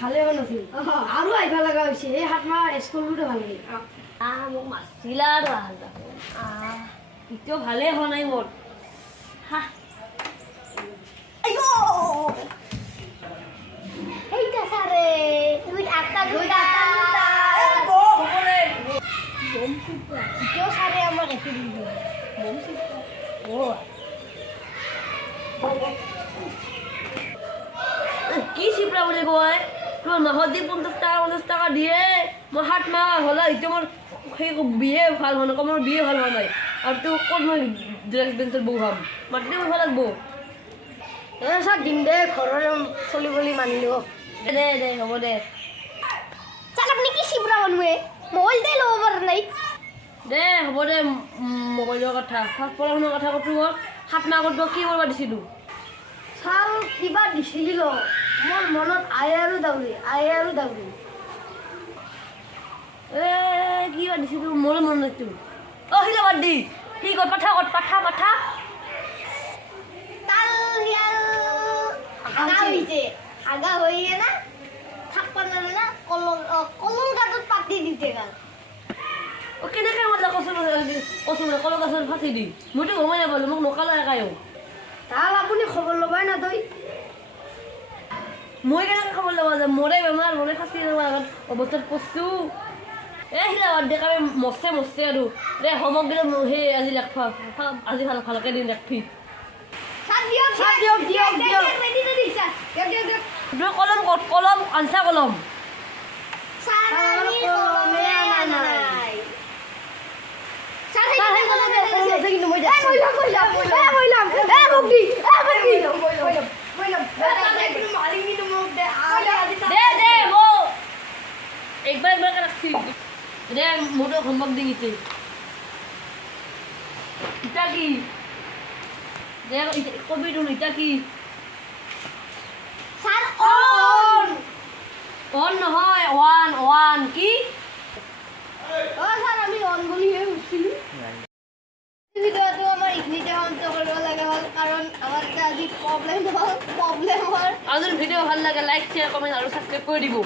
ভালে হোৱা নাছিল আৰু আহিব লগা হৈছে এই 7 মাহ স্কুলতে ভাল লাগে মোক মাছিলা আৰু এতিয়াও ভালে হোৱা নাই মোৰ এইটা সাৰে তুই আটটা দুইটা কেউ সাৰে আমাৰ ৰেখে দিবি কি চিপৰা বুলি কয় তোমাৰ মাহত দি 50 টাকা দিয়ে মই 7 মাহ হ'লে এতিয়া মোৰ সেই বিয়ে ভাল হোৱা নাই মোৰ বিয়ে ভাল হোৱা নাই আৰু তোৰ ক'ত মই ড্ৰেছ বেঞ্চত বহাম মাতি দিব লাগব চাৰ দিম দে ঘৰৰ চলিবলৈ মানিলো দে দে হ'ব দে চাল আপনি কি শিবরা বানুয়ে মোবাইল দে লব পার নাই দে হ'ব দে মোবাইলৰ কথা ফাৰ্ষ্ট পঢ়া শুনাৰ কথা ক'তো হ'ল 7 মাহ আগত কি কৰিব দিছিলোঁ চাল কিবা দিছিল মোৰ মনত আয়ে আৰু দাউৰি কিবা দিছিলোঁ মোৰো মনত নাছিল সিলা বাদ দি কি কয় পাঠা তাল হিয়াল আগা হইছে আগা হইয়ে না থাকবা না কলম গাছত পাতি দিতে গাল কেনেকৈ মতলা কচু কলৰ গছত ফাঁচি দি মইতো গমেই নাপালোঁ মোক নকালে একায়ো তাল আপুনি খবৰ ল'বাই না তই মই কেনেকৈ খবৰ ল'ব যাম মোৰে বেমাৰ মোৰে ফাঁচি আগত অৱস্থাত পচছোঁ সিলা বাদ দেখাবে মচে আৰু দে হোমৱৰ্ক দিলে সেই আজি লেখবা আজি ভালকৈ দিন লেখবি কলম আনছা কলম একবাৰ ৰাখছি দে মোৰতো হোমৱৰ্ক দি গেছে ইটা কি দে কবি তোৰ ইটা কি অন নহয় ওৱান কি স্যাৰ আমি অন বলিহে উঠিলো ভিডিওটো আমাৰ ইগনিটে অন্ত কৰিব লাগা হল কাৰণ আমাৰ আজি প্ৰবলেম হল আৰু ভিডিও ভাল লাগে লাইক শেয়াৰ কমেন্ট আৰু সাবস্ক্ৰাইব কৰি দিব